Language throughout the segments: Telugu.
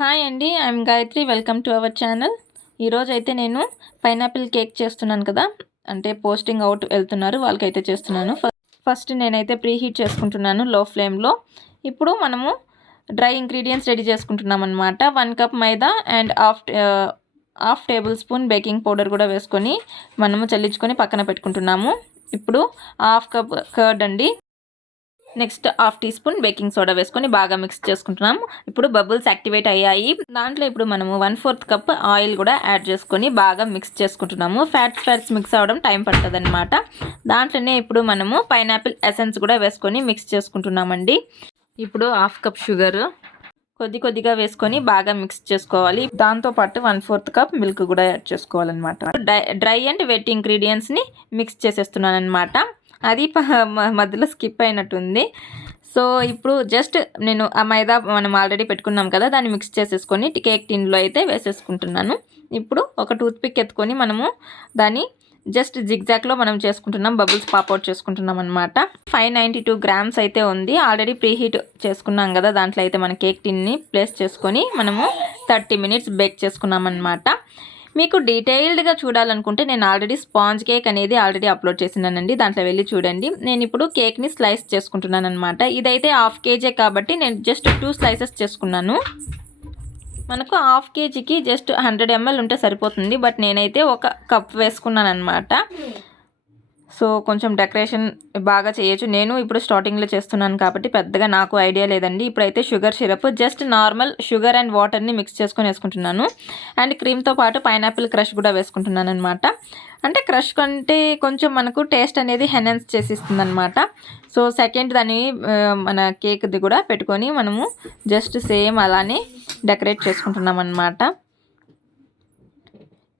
హాయ్ అండి, I'm Gayatri. Welcome to our channel. ఈరోజు అయితే నేను పైనాపిల్ కేక్ చేస్తున్నాను కదా, అంటే పోస్టింగ్ అవుట్ వెళ్తున్నారు వాళ్ళకైతే చేస్తున్నాను. ఫస్ట్ నేనైతే ప్రీ హీట్ చేసుకుంటున్నాను లో ఫ్లేమ్లో. ఇప్పుడు మనము డ్రై ఇంగ్రీడియంట్స్ రెడీ చేసుకుంటున్నాం అనమాట. 1 కప్ మైదా and half tablespoon baking powder కూడా వేసుకొని మనము చల్లించుకొని పక్కన పెట్టుకుంటున్నాము. ఇప్పుడు హాఫ్ కప్ కర్డ్ అండి, next half teaspoon baking soda వేసుకొని బాగా మిక్స్ చేసుకుంటున్నాము. ఇప్పుడు బబుల్స్ యాక్టివేట్ అయ్యాయి. దాంట్లో ఇప్పుడు మనము 1/4 కప్ ఆయిల్ కూడా యాడ్ చేసుకొని బాగా మిక్స్ చేసుకుంటున్నాము. ఫ్యాట్స్ మిక్స్ అవ్వడం టైం పడుతుంది అనమాట. దాంట్లోనే ఇప్పుడు మనము పైనాపిల్ ఎసెన్స్ కూడా వేసుకొని మిక్స్ చేసుకుంటున్నామండి. ఇప్పుడు హాఫ్ కప్ షుగర్ కొద్దిగా వేసుకొని బాగా మిక్స్ చేసుకోవాలి. దాంతోపాటు 1/4 కప్ మిల్క్ కూడా యాడ్ చేసుకోవాలన్నమాట. డ్రై అండ్ వెట్ ఇంగ్రీడియంట్స్ని మిక్స్ చేసేస్తున్నాను అనమాట. అది మధ్యలో స్కిప్ అయినట్టుంది. సో ఇప్పుడు జస్ట్ నేను ఆ మైదా మనం ఆల్రెడీ పెట్టుకున్నాం కదా, దాన్ని మిక్స్ చేసేసుకొని కేక్ టిన్లో అయితే వేసేసుకుంటున్నాను. ఇప్పుడు ఒక టూత్పిక్ ఎత్తుకొని మనము దాన్ని జస్ట్ జిగ్జాక్లో మనం చేసుకుంటున్నాం, బబుల్స్ పాప్అవుట్ చేసుకుంటున్నాం అనమాట. 592 గ్రామ్స్ అయితే ఉంది. ఆల్రెడీ ప్రీ హీట్ చేసుకున్నాం కదా, దాంట్లో అయితే మన కేక్ టిన్ని ప్లేస్ చేసుకొని మనము 30 మినిట్స్ బేక్ చేసుకున్నాం అనమాట. మీకు డీటెయిల్డ్గా చూడాలనుకుంటే నేను ఆల్రెడీ స్పాంజ్ కేక్ అనేది ఆల్రెడీ అప్లోడ్ చేసినానండి, దాంట్లో వెళ్ళి చూడండి. నేను ఇప్పుడు కేక్ని స్లైస్ చేసుకుంటున్నాను అనమాట. ఇదైతే హాఫ్ కేజీ కాబట్టి నేను జస్ట్ 2 స్లైసెస్ చేసుకున్నాను. మనకు హాఫ్ కేజీకి జస్ట్ 100 ml ఉంటే సరిపోతుంది, బట్ నేనైతే 1 కప్ వేసుకున్నాను అనమాట. సో కొంచెం డెకరేషన్ బాగా చేయొచ్చు. నేను ఇప్పుడు స్టార్టింగ్లో చేస్తున్నాను కాబట్టి పెద్దగా నాకు ఐడియా లేదండి. ఇప్పుడైతే sugar syrup just normal sugar and వాటర్ని మిక్స్ చేసుకొని వేసుకుంటున్నాను. అండ్ క్రీమ్తో పాటు పైనాపిల్ క్రష్ కూడా వేసుకుంటున్నాను అనమాట. అంటే క్రష్ కంటే కొంచెం మనకు టేస్ట్ అనేది ఎన్హాన్స్ చేసిస్తుంది అనమాట. సో సెకండ్ దాన్ని మన కేక్ది కూడా పెట్టుకొని మనము జస్ట్ సేమ్ అలానే డెకరేట్ చేసుకుంటున్నాం అనమాట.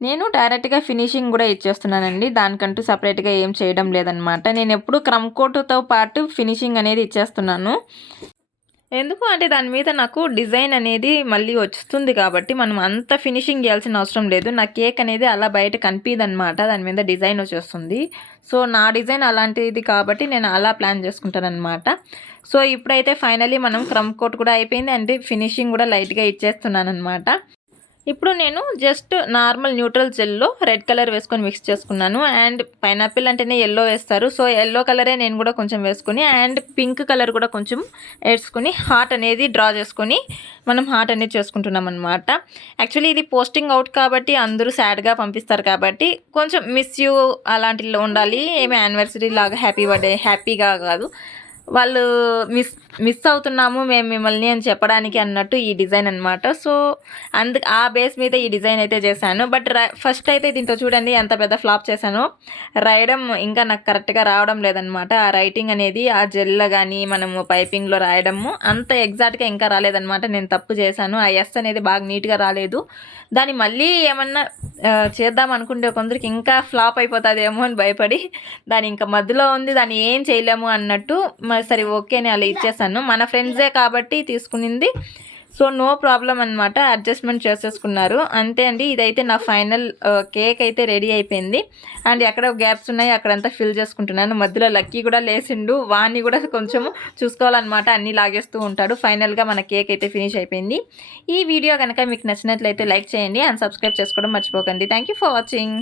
నేను డైరెక్ట్గా ఫినిషింగ్ కూడా ఇచ్చేస్తున్నానండి, దానికంటూ సపరేట్గా ఏం చేయడం లేదనమాట. నేను ఎప్పుడు క్రమ్ కోట్తో పాటు ఫినిషింగ్ అనేది ఇచ్చేస్తున్నాను. ఎందుకు అంటే దాని మీద నాకు డిజైన్ అనేది మళ్ళీ వస్తుంది కాబట్టి మనం అంత ఫినిషింగ్ చేయాల్సిన అవసరం లేదు. నా కేక్ అనేది అలా బయట కనిపిదు అనమాట, దాని మీద డిజైన్ వచ్చేస్తుంది. సో నా డిజైన్ అలాంటిది కాబట్టి నేను అలా ప్లాన్ చేసుకుంటాను అనమాట. సో ఇప్పుడైతే ఫైనలీ మనం క్రమ్ కోట్ కూడా అయిపోయింది, అంటే ఫినిషింగ్ కూడా లైట్గా ఇచ్చేస్తున్నాను అనమాట. ఇప్పుడు నేను just normal neutral jello red colour వేసుకొని మిక్స్ చేసుకున్నాను. అండ్ పైనాపిల్ అంటేనే ఎల్లో వేస్తారు, సో ఎల్లో కలరే నేను కూడా కొంచెం వేసుకొని అండ్ పింక్ కలర్ కూడా కొంచెం వేసుకొని హార్ట్ అనేది డ్రా చేసుకొని మనం హార్ట్ అనేది చేసుకుంటున్నాం అనమాట. యాక్చువల్లీ ఇది పోస్టింగ్ అవుట్ కాబట్టి అందరూ సాడ్గా పంపిస్తారు కాబట్టి కొంచెం మిస్ యూ అలాంటిలో ఉండాలి. ఏమి యానివర్సరీ లాగా హ్యాపీ బర్త్డే హ్యాపీగా కాదు, వాళ్ళు మిస్ అవుతున్నాము మేము మిమ్మల్ని అని చెప్పడానికి అన్నట్టు ఈ డిజైన్ అనమాట. సో ఆ బేస్ మీద ఈ డిజైన్ అయితే చేశాను. బట్ ఫస్ట్ అయితే దీంతో చూడండి ఎంత పెద్ద ఫ్లాప్ చేశానో. రాయడం ఇంకా నాకు కరెక్ట్గా రావడం లేదనమాట. ఆ రైటింగ్ అనేది ఆ జెల్లో కానీ మనము పైపింగ్లో రాయడము అంత ఎగ్జాక్ట్గా ఇంకా రాలేదనమాట. నేను తప్పు చేశాను. ఆ ఎస్ అనేది బాగా నీట్గా రాలేదు. దాన్ని మళ్ళీ ఏమన్నా చేద్దాం అనుకుంటే కొందరికి ఇంకా ఫ్లాప్ అయిపోతుందేమో అని భయపడి దాని ఇంకా మధ్యలో ఉంది, దాన్ని ఏం చేయలేము అన్నట్టు సరే ఓకే అని అలా ఇచ్చేసాను. మన ఫ్రెండ్సే కాబట్టి తీసుకునింది, సో నో ప్రాబ్లం అనమాట, అడ్జస్ట్మెంట్ చేసేసుకున్నారు అంతే అండి. ఇదైతే నా ఫైనల్ కేక్ అయితే రెడీ అయిపోయింది. అండ్ ఎక్కడ గ్యాప్స్ ఉన్నాయి అక్కడంతా ఫిల్ చేసుకుంటున్నాను. మధ్యలో లక్కీ కూడా లేచిండు, వాణ్ణి కూడా కొంచెం చూసుకోవాలన్నమాట, అన్నీ లాగేస్తూ ఉంటాడు. ఫైనల్గా మన కేక్ అయితే ఫినిష్ అయిపోయింది. ఈ వీడియో కనుక మీకు నచ్చినట్లయితే లైక్ చేయండి అండ్ సబ్స్క్రైబ్ చేసుకోవడం మర్చిపోకండి. Thank you for watching.